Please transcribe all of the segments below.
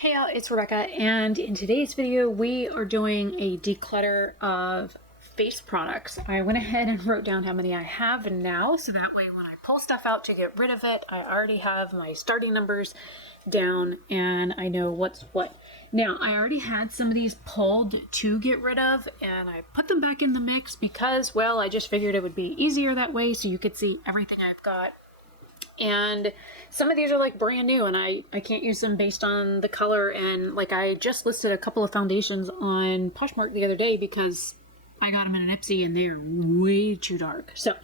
Hey y'all, it's Rebecca, and in today's video we are doing a declutter of face products. I went ahead and wrote down how many I have now, so that way when I pull stuff out to get rid of it, I already have my starting numbers down and I know what's what. Now, I already had some of these pulled to get rid of, and I put them back in the mix because, well, I just figured it would be easier that way so you could see everything I've got. And some of these are like brand new and I can't use them based on the color. And like I just listed a couple of foundations on Poshmark the other day because I got them in an Ipsy and they're way too dark. So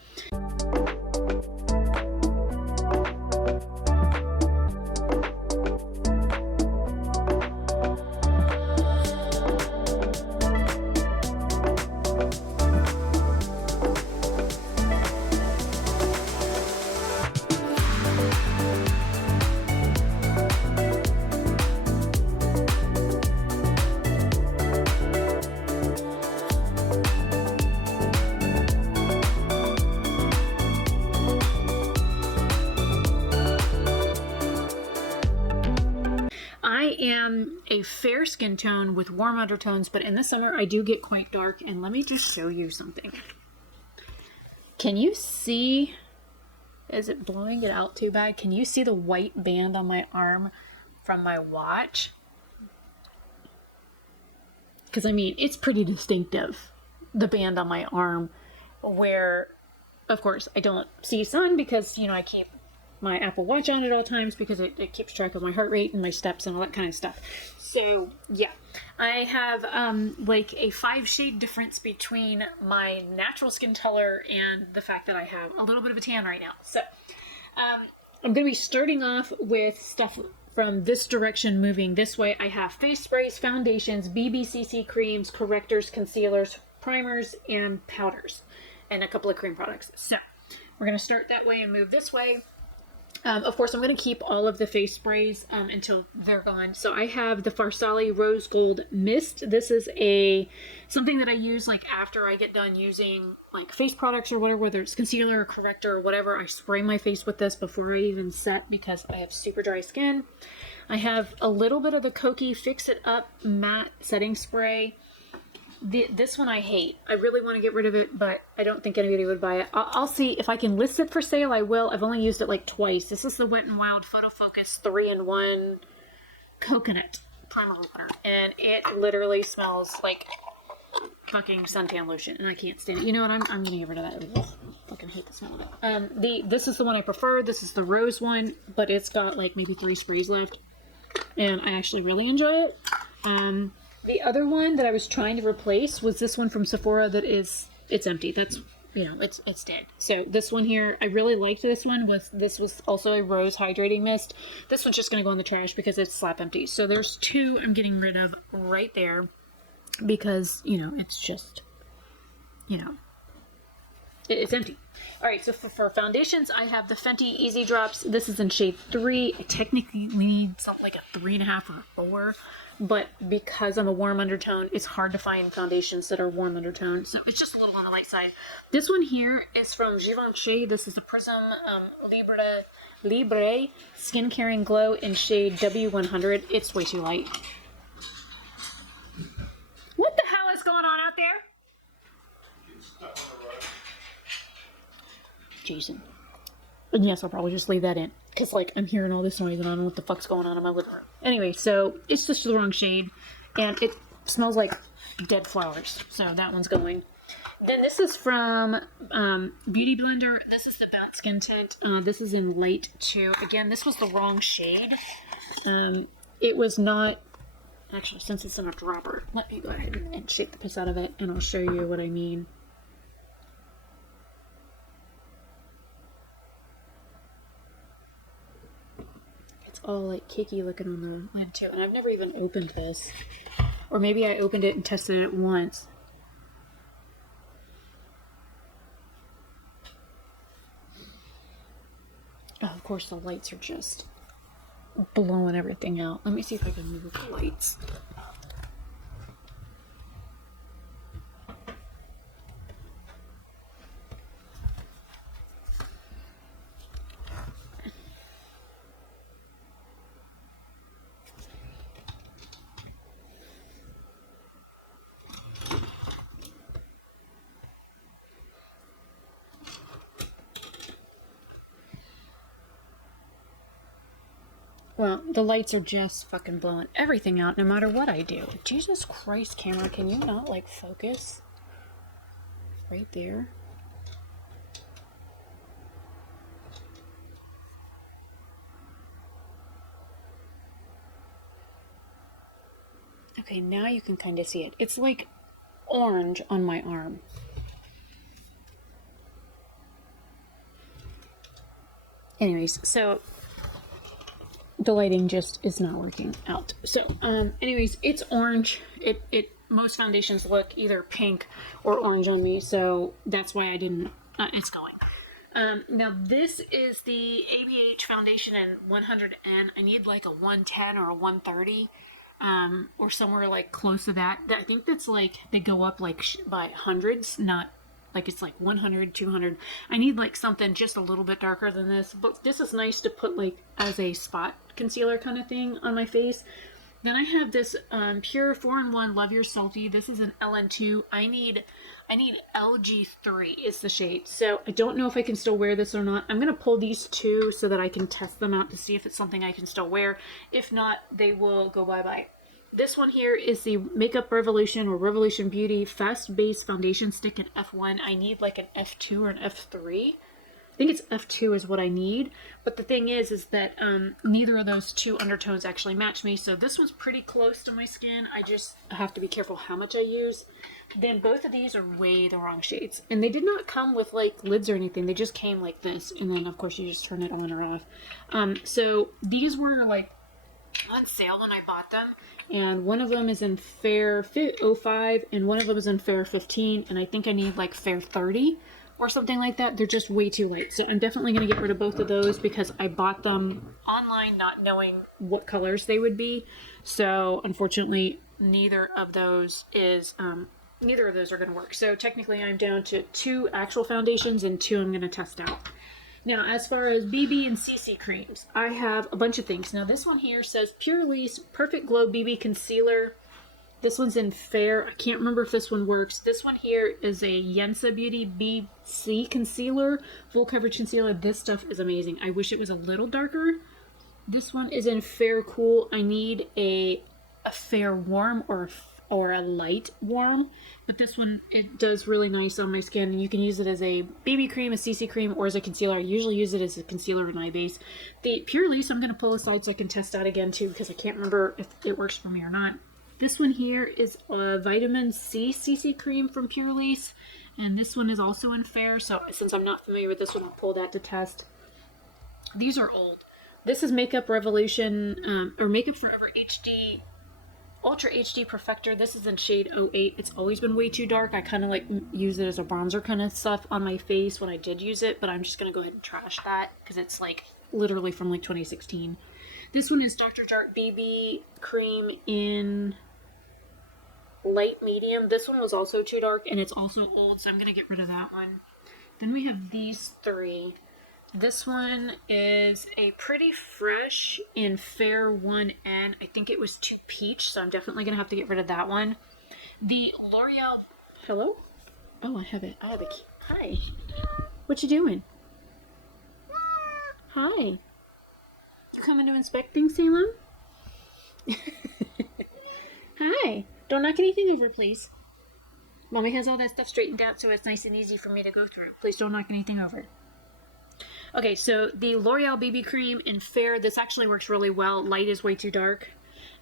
I am a fair skin tone with warm undertones, but in the summer I do get quite dark. And let me just show you something. Can you see, is it blowing it out too bad? Can you see the white band on my arm from my watch? Because I mean, it's pretty distinctive, the band on my arm, where of course I don't see sun because, you know, I keep my Apple Watch on at all times because it keeps track of my heart rate and my steps and all that kind of stuff. So yeah, I have like a 5-shade difference between my natural skin color and the fact that I have a little bit of a tan right now. So I'm going to be starting off with stuff from this direction moving this way. I have face sprays, foundations, BBCC creams, correctors, concealers, primers, and powders, and a couple of cream products. So we're going to start that way and move this way. Of course, I'm going to keep all of the face sprays until they're gone. So I have the Farsali Rose Gold Mist. This is something that I use like after I get done using like face products or whatever, whether it's concealer or corrector or whatever. I spray my face with this before I even set because I have super dry skin. I have a little bit of the Kokie Fix It Up Matte Setting Spray. This one I hate. I really want to get rid of it, but I don't think anybody would buy it. I'll see if I can list it for sale. I will. I've only used it like twice. This is the Wet n Wild Photo Focus 3-in-1 Coconut Primer Opener, and it literally smells like fucking suntan lotion, and I can't stand it. You know what? I'm gonna get rid of that. Ugh, I fucking hate the smell of it. This is the one I prefer. This is the rose one, but it's got like maybe 3 sprays left, and I actually really enjoy it. The other one that I was trying to replace was this one from Sephora that it's empty. That's, you know, it's dead. So this one here, I really liked this one. This was also a rose hydrating mist. This one's just going to go in the trash because it's slap empty. So there's 2 I'm getting rid of right there because, you know, it's just, you know, it's empty. All right, so for foundations, I have the Fenty Easy Drops. This is in shade 3. I technically need something like a 3.5 or 4, but because I'm a warm undertone, it's hard to find foundations that are warm undertone, so it's just a little on the light side. This one here is from Givenchy. This is the Prism Libre Skin Caring Glow in shade W100. It's way too light. What the hell is going on out there? Jason. And yes, I'll probably just leave that in because like I'm hearing all this noise and I don't know what the fuck's going on in my living room. Anyway, so it's just the wrong shade and it smells like dead flowers. So that one's going. Then this is from Beauty Blender. This is the Bounce Skin Tint. This is in light 2. Again, this was the wrong shade. It was not, actually, since it's in a dropper, let me go ahead and shake the piss out of it and I'll show you what I mean. All like cakey looking on the lid too, and I've never even opened this, or maybe I opened it and tested it once. Oh, of course the lights are just blowing everything out. Let me see if I can move the lights. Well, the lights are just fucking blowing everything out no matter what I do. Jesus Christ, camera, can you not, like, focus? Right there. Okay, now you can kind of see it. It's like orange on my arm. Anyways, so the lighting just is not working out. So, anyways, it's orange. Most foundations look either pink or orange on me, so that's why I didn't, it's going. Now this is the ABH foundation in 100N. I need like a 110 or a 130, or somewhere like close to that. I think that's like, they go up like by hundreds, not like it's like 100, 200. I need like something just a little bit darker than this, but this is nice to put like as a spot concealer kind of thing on my face. Then I have this Pure 4-in-1 Love Your Salty. This is an LN2. I need LG3 is the shade. So I don't know if I can still wear this or not. I'm going to pull these two so that I can test them out to see if it's something I can still wear. If not, they will go bye-bye. This one here is the Makeup Revolution or Revolution Beauty Fast Base Foundation Stick in F1. I need like an F2 or an F3. I think it's F2 is what I need. But the thing is that neither of those two undertones actually match me. So this one's pretty close to my skin. I just have to be careful how much I use. Then both of these are way the wrong shades. And they did not come with like lids or anything. They just came like this. And then of course you just turn it on or off. So these were like on sale when I bought them, and one of them is in Fair 05 and one of them is in Fair 15, and I think I need like Fair 30 or something like that. They're just way too light, so I'm definitely going to get rid of both of those because I bought them online not knowing what colors they would be. So unfortunately neither of those are going to work. So technically I'm down to 2 actual foundations and 2 I'm going to test out. Now, as far as BB and CC creams, I have a bunch of things. Now, this one here says Pure Release Perfect Glow BB Concealer. This one's in Fair. I can't remember if this one works. This one here is a Yensa Beauty BC Concealer, Full Coverage Concealer. This stuff is amazing. I wish it was a little darker. This one is in Fair Cool. I need a Fair Warm or a light warm, but this one, it does really nice on my skin, and you can use it as a BB cream, a CC cream, or as a concealer. I usually use it as a concealer in eye base. The Pure Release I'm going to pull aside so I can test out again too, because I can't remember if it works for me or not. This one here is a Vitamin C CC cream from Pure Release, and this one is also in Fair, so since I'm not familiar with this one, I'll pull that to test. These are old. This is Makeup Revolution, or Makeup Forever HD Ultra HD Perfector. This is in shade 08. It's always been way too dark. I kind of like use it as a bronzer kind of stuff on my face when I did use it, but I'm just going to go ahead and trash that because it's like literally from like 2016. This one is Dr. Jart BB Cream in light medium. This one was also too dark and it's also old, so I'm going to get rid of that one. Then we have these 3. This one is a Pretty Fresh in Fair 1N. I think it was too peach, so I'm definitely going to have to get rid of that one. The L'Oreal... Hello? Oh, I have a key. Hi. What you doing? Hi. You coming to inspect things, Salem? Hi. Don't knock anything over, please. Mommy has all that stuff straightened out so it's nice and easy for me to go through. Please don't knock anything over. Okay, so the L'Oreal BB Cream in Fair, this actually works really well. Light is way too dark.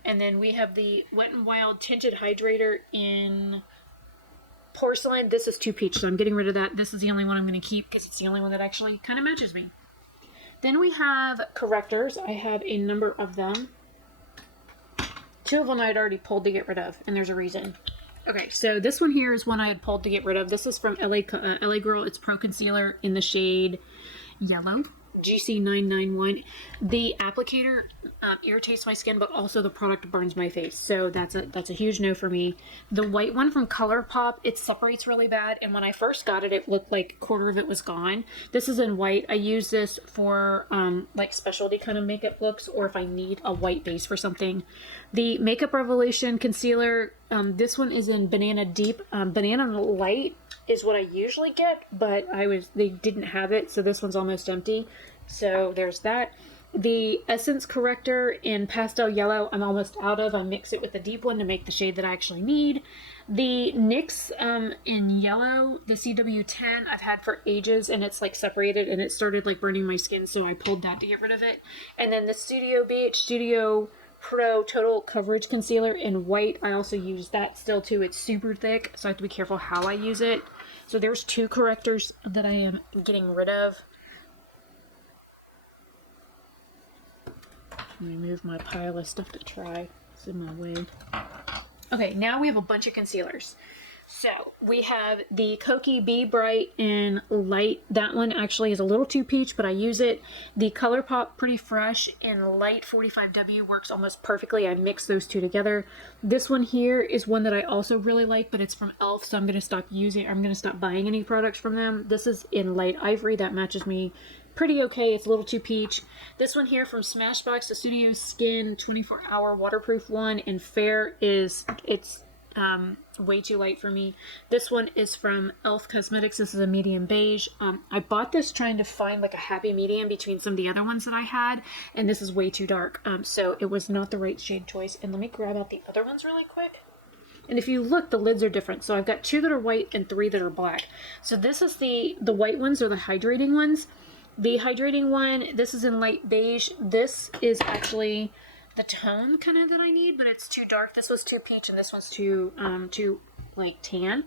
And then we have the Wet n Wild Tinted Hydrator in Porcelain. This is too peach, so I'm getting rid of that. This is the only one I'm going to keep because it's the only one that actually kind of matches me. Then we have Correctors. I have a number of them. 2 of them I had already pulled to get rid of, and there's a reason. Okay, so this one here is one I had pulled to get rid of. This is from LA Girl. It's Pro Concealer in the shade Yellow, GC991. The applicator irritates my skin, but also the product burns my face, so that's a huge no for me. The white one from ColourPop, it separates really bad, and when I first got it, it looked like a quarter of it was gone. This is in white. I use this for like specialty kind of makeup looks, or if I need a white base for something. The Makeup Revolution concealer, this one is in Banana Deep. Banana Light is what I usually get, but they didn't have it, so this one's almost empty. So there's that. The Essence Corrector in Pastel Yellow, I'm almost out of. I'll mix it with the deep one to make the shade that I actually need. The NYX in Yellow, the CW10, I've had for ages, and it's like separated, and it started like burning my skin, so I pulled that to get rid of it. And then the Studio BH Studio Pro Total Coverage Concealer in white, I also use that still too. It's super thick, so I have to be careful how I use it. So there's 2 correctors that I am getting rid of. Let me move my pile of stuff to try. It's in my way. Okay, now we have a bunch of concealers. So we have the Kokie Be Bright in Light. That one actually is a little too peach, but I use it. The ColourPop Pretty Fresh in Light 45W works almost perfectly. I mix those two together. This one here is one that I also really like, but it's from e.l.f., so I'm going to stop buying any products from them. This is in Light Ivory. That matches me pretty okay. It's a little too peach. This one here from Smashbox, the Studio Skin 24-hour waterproof one in Fair it's way too light for me. This one is from e.l.f. Cosmetics. This is a medium beige. I bought this trying to find like a happy medium between some of the other ones that I had, and this is way too dark. So it was not the right shade choice. And let me grab out the other ones really quick. And if you look, the lids are different. So I've got 2 that are white and 3 that are black. So this is the white ones, are the hydrating ones. The hydrating one, this is in light beige. This is actually the tone kind of that I need, but it's too dark. This was too peach, and this one's too like tan.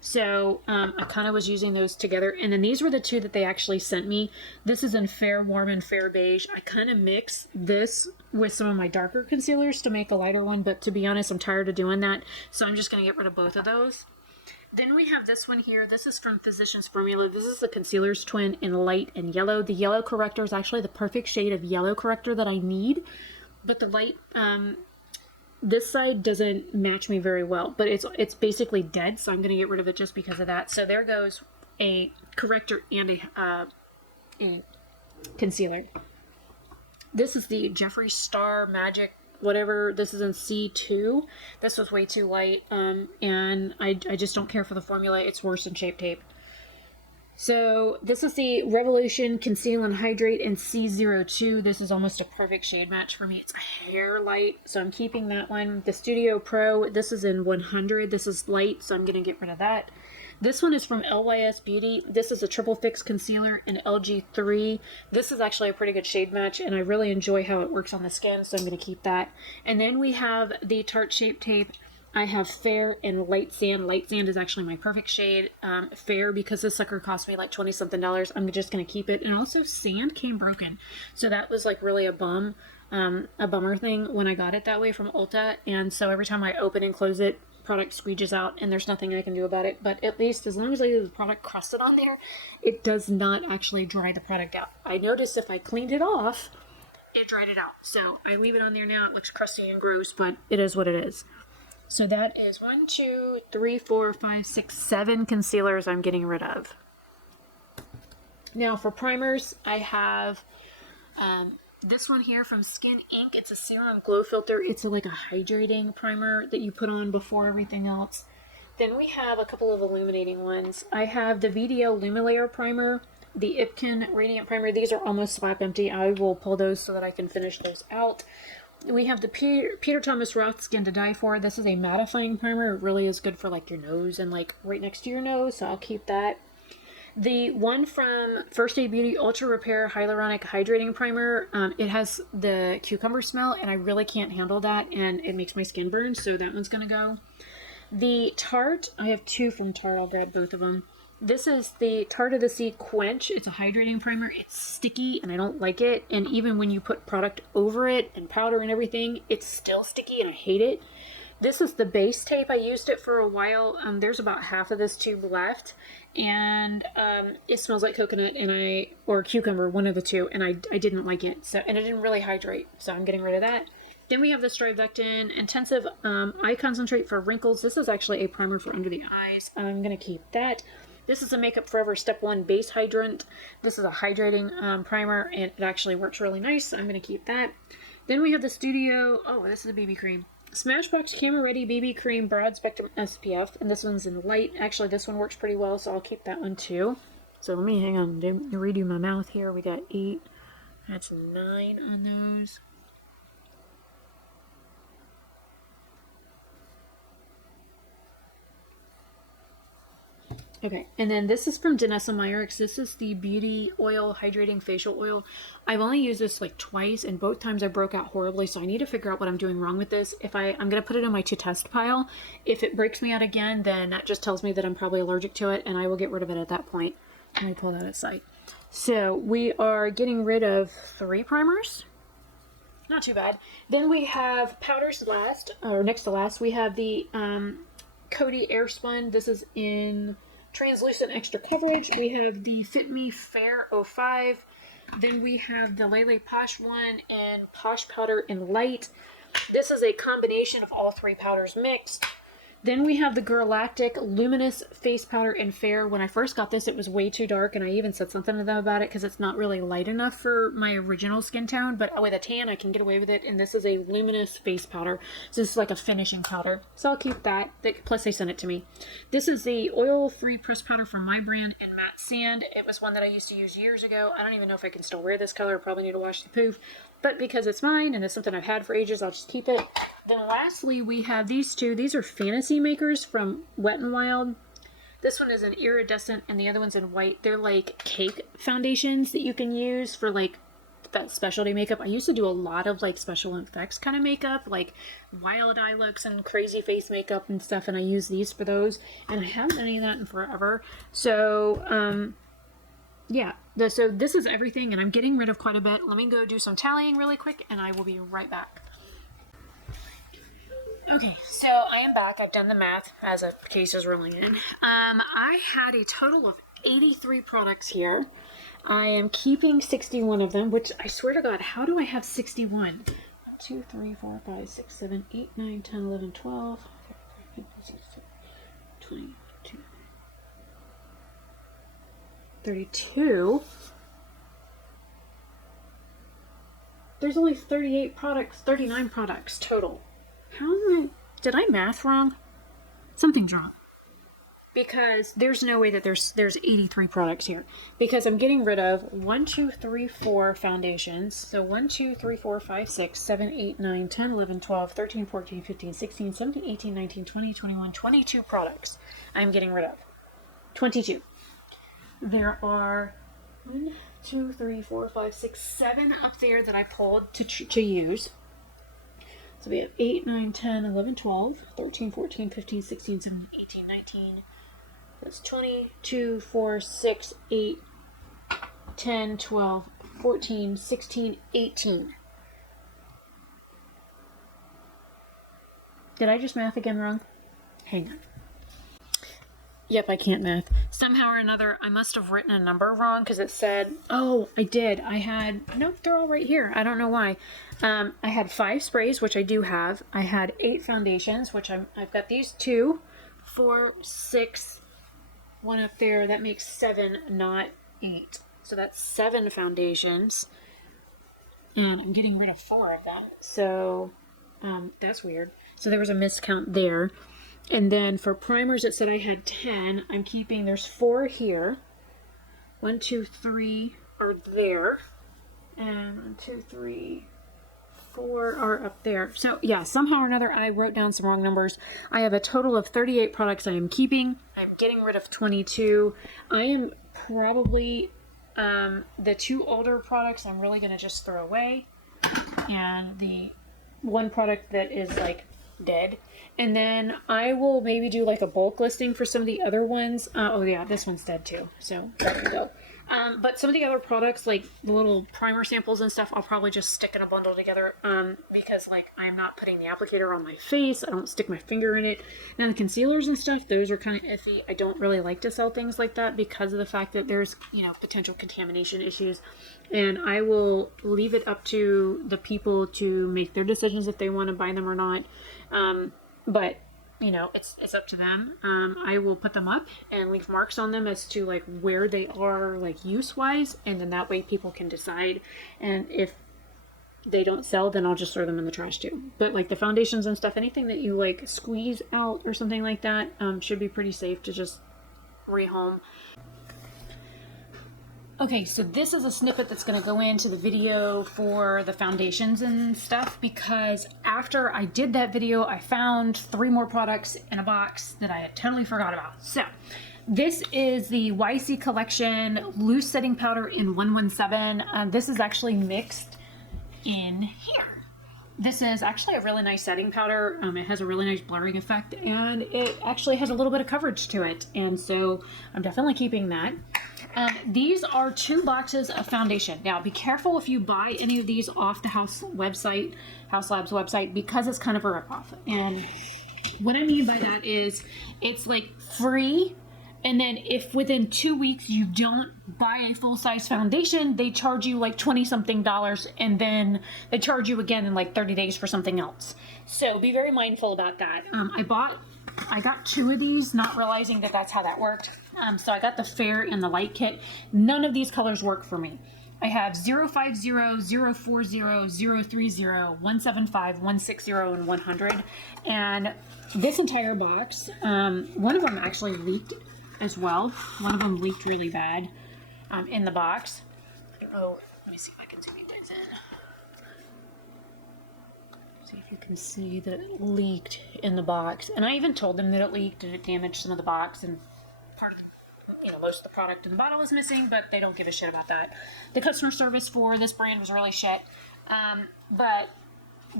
So I kind of was using those together. And then these were the 2 that they actually sent me. This is in Fair Warm and Fair Beige. I kind of mix this with some of my darker concealers to make a lighter one, but to be honest, I'm tired of doing that. So I'm just going to get rid of both of those. Then we have this one here. This is from Physicians Formula. This is the Concealer's Twin in Light and Yellow. The yellow corrector is actually the perfect shade of yellow corrector that I need. But the light, this side doesn't match me very well. But it's basically dead, so I'm going to get rid of it just because of that. So there goes a corrector and a concealer. This is the Jeffree Star Magic whatever. This is in C2. This was way too light, and I just don't care for the formula. It's worse than Shape Tape. So this is the Revolution Conceal and Hydrate in C02. This is almost a perfect shade match for me. It's a hair light, so I'm keeping that one. The Studio Pro, this is in 100. This is light, so I'm going to get rid of that. This one is from LYS Beauty. This is a Triple Fix Concealer in LG3. This is actually a pretty good shade match, and I really enjoy how it works on the skin, so I'm going to keep that. And then we have the Tarte Shape Tape. I have Fair and Light Sand. Light Sand is actually my perfect shade. Fair, because this sucker cost me like 20-something dollars, I'm just going to keep it. And also, Sand came broken. So that was like really a bummer thing when I got it that way from Ulta. And so every time I open and close it, product squeeges out, and there's nothing I can do about it. But at least as long as I leave the product crusted on there, it does not actually dry the product out. I noticed if I cleaned it off, it dried it out. So I leave it on there now. It looks crusty and gross, but it is what it is. So that is 1, 2, 3, 4, 5, 6, 7 concealers I'm getting rid of. Now for primers, I have this one here from Skin Inc. It's a serum glow filter. It's like a hydrating primer that you put on before everything else. Then we have a couple of illuminating ones. I have the VDO Lumilayer Primer, the Ipkin Radiant Primer. These are almost slap empty. I will pull those so that I can finish those out. We have the Peter Thomas Roth Skin to Die For. This is a mattifying primer. It really is good for like your nose and like right next to your nose, so I'll keep that. The one from First Aid Beauty Ultra Repair Hyaluronic Hydrating Primer, it has the cucumber smell, and I really can't handle that, and it makes my skin burn, so that one's going to go. The Tarte, I have 2 from Tarte. I'll grab both of them. This is the Tarte of the Sea Quench. It's a hydrating primer. It's sticky, and I don't like it, and even when you put product over it and powder and everything, it's still sticky, and I hate it. This is the base tape. I used it for a while. There's about half of this tube left, and it smells like coconut or cucumber, one of the two, and I didn't like it. So, and it didn't really hydrate, so I'm getting rid of that. Then we have the Strivectin Intensive Eye Concentrate for Wrinkles. This is actually a primer for under the eyes. I'm going to keep that. This is a Makeup Forever Step 1 Base Hydrant. This is a hydrating primer, and it actually works really nice, so I'm going to keep that. Then we have the Studio, this is a BB cream. Smashbox Camera Ready BB Cream Broad Spectrum SPF, and this one's in light. Actually, this one works pretty well, so I'll keep that one too. So let me redo my mouth here. We got 8, That's 9 on those. Okay, and then this is from Danessa Meyerix. This is the Beauty Oil Hydrating Facial Oil. I've only used this like twice, and both times I broke out horribly, so I need to figure out what I'm doing wrong with this. I'm going to put it in my to-test pile. If it breaks me out again, then that just tells me that I'm probably allergic to it, and I will get rid of it at that point. Let me pull that aside. So we are getting rid of 3 primers. Not too bad. Then we have powders last, or next to last. We have the Coty Airspun. This is in translucent extra coverage. We have the Fit Me Fair 05. Then we have the Lele Posh one and Posh Powder in Light. This is a combination of all 3 powders mixed. Then we have the Galactic Luminous Face Powder in Fair. When I first got this, it was way too dark, and I even said something to them about it because it's not really light enough for my original skin tone, but with a tan, I can get away with it, and this is a luminous face powder. So this is like a finishing powder. So I'll keep that. Plus, they sent it to me. This is the oil-free pressed powder from my brand in Matte Sand. It was one that I used to use years ago. I don't even know if I can still wear this color. Probably need to wash the poof. But because it's mine and it's something I've had for ages, I'll just keep it. Then lastly, we have these 2. These are Fantasy Makers from Wet n Wild. This one is in iridescent and the other one's in white. They're like cake foundations that you can use for like that specialty makeup. I used to do a lot of like special effects kind of makeup, like wild eye looks and crazy face makeup and stuff, and I use these for those. And I haven't done any of that in forever. So, yeah, so this is everything, and I'm getting rid of quite a bit. Let me go do some tallying really quick, and I will be right back. Okay, so I am back. I've done the math as a case is rolling in. I had a total of 83 products here. I am keeping 61 of them, which I swear to God, how do I have 61? 1, 2, 3, 4, 5, 6, 7, 8, 9, 10, 11, 12, 13, 14, 15, 16, 22, 32. There's only 39 products total. Did I math wrong? Something's wrong. Because there's no way that there's 83 products here. Because I'm getting rid of 1, 2, 3, 4 foundations. So 1, 2, 3, 4, 5, 6, 7, 8, 9, 10, 11, 12, 13, 14, 15, 16, 17, 18, 19, 20, 21, 22 products I'm getting rid of. 22. There are 1, 2, 3, 4, 5, 6, 7 up there that I pulled to use. So we have 8, 9, 10, 11, 12, 13, 14, 15, 16, 17, 18, 19. That's 22, 4, 6, 8, 10, 12, 14, 16, 18. Did I just math again wrong? Hang on. Yep, I can't math. Somehow or another, I must have written a number wrong because it said, oh, I did. Nope, they're all right here. I don't know why. I had 5 sprays, which I do have. I had 8 foundations, which I've got these 2, 4, 6, 1 up there. That makes 7, not 8. So that's 7 foundations. And I'm getting rid of 4 of them. So that's weird. So there was a miscount there. And then for primers, it said I had 10. I'm keeping, there's 4 here. 1, 2, 3 are there. And 1, 2, 3, 4 are up there. So yeah, somehow or another, I wrote down some wrong numbers. I have a total of 38 products I am keeping. I'm getting rid of 22. I am probably, the 2 older products I'm really going to just throw away. And the 1 product that is like dead. And then I will maybe do like a bulk listing for some of the other ones. Oh yeah, this one's dead too. So that can go. But some of the other products, like the little primer samples and stuff, I'll probably just stick in a bundle together. Because like I'm not putting the applicator on my face. I don't stick my finger in it. Now the concealers and stuff, those are kind of iffy. I don't really like to sell things like that because of the fact that there's, potential contamination issues. And I will leave it up to the people to make their decisions if they want to buy them or not. But it's up to them. I will put them up and leave marks on them as to like where they are like use wise, and then that way people can decide. And if they don't sell, then I'll just throw them in the trash too. But like the foundations and stuff, anything that you like squeeze out or something like that, should be pretty safe to just rehome. Okay, so this is a snippet that's going to go into the video for the foundations and stuff, because after I did that video, I found 3 more products in a box that I had totally forgot about. So this is the YC Collection Loose Setting Powder in 117. This is actually mixed in here. This is actually a really nice setting powder. It has a really nice blurring effect, and it actually has a little bit of coverage to it, and so I'm definitely keeping that. These are 2 boxes of foundation. Now, be careful if you buy any of these off the House Labs website, because it's kind of a ripoff. And what I mean by that is it's like free, and then if within 2 weeks you don't buy a full-size foundation, they charge you like $20-something, and then they charge you again in like 30 days for something else. So be very mindful about that. I got 2 of these, not realizing that that's how that worked. So I got the Fair and the Light kit. None of these colors work for me. I have 050, 040, 030, 175, 160, and 100. And this entire box, one of them actually leaked as well. One of them leaked really bad in the box. Oh, let me see if I can zoom you guys in. See if you can see that it leaked in the box. And I even told them that it leaked and it damaged some of the box, and part of, most of the product in the bottle is missing, but they don't give a shit about that. The customer service for this brand was really shit. But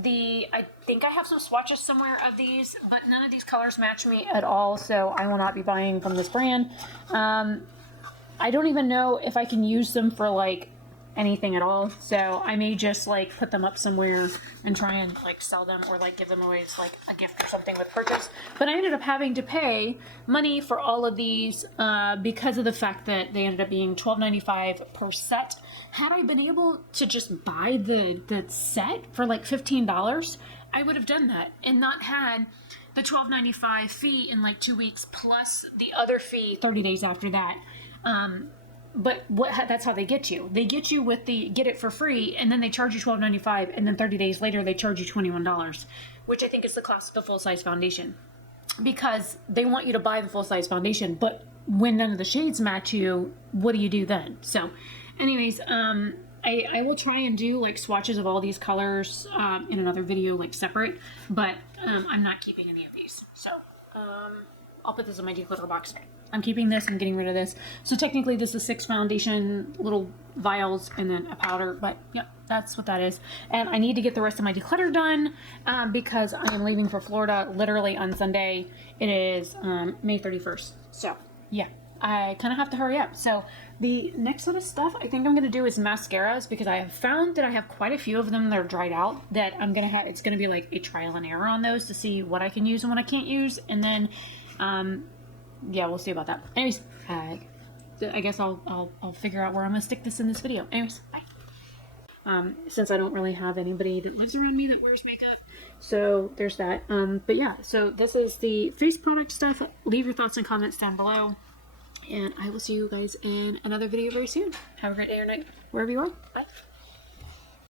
I think I have some swatches somewhere of these, but none of these colors match me at all, so I will not be buying from this brand. I don't even know if I can use them for like anything at all, so I may just like put them up somewhere and try and like sell them, or like give them away as like a gift or something with purchase. But I ended up having to pay money for all of these because of the fact that they ended up being $12.95 per set. Had I been able to just buy the set for like $15, I would have done that and not had the $12.95 fee in like 2 weeks plus the other fee 30 days after that. But that's how they get you. They get you with get it for free, and then they charge you $12.95, and then 30 days later they charge you $21, which I think is the cost of the full-size foundation. Because they want you to buy the full-size foundation, but when none of the shades match you, what do you do then? So, anyways, I will try and do like swatches of all these colors in another video, like separate, but I'm not keeping any of these. So, I'll put this in my declutter box. I'm keeping this and getting rid of this. So technically this is 6 foundation little vials and then a powder, but yeah, that's what that is. And I need to get the rest of my declutter done because I am leaving for Florida literally on Sunday. It is May 31st. So yeah, I kind of have to hurry up. So the next set of stuff I think I'm going to do is mascaras, because I have found that I have quite a few of them that are dried out that I'm going to have, it's going to be like a trial and error on those to see what I can use and what I can't use. And then, yeah, we'll see about that. Anyways, I guess I'll figure out where I'm gonna stick this in this video. Anyways, bye. Since I don't really have anybody that lives around me that wears makeup, so there's that. But yeah, so this is the face product stuff. Leave your thoughts and comments down below, and I will see you guys in another video very soon. Have a great day or night wherever you are. Bye.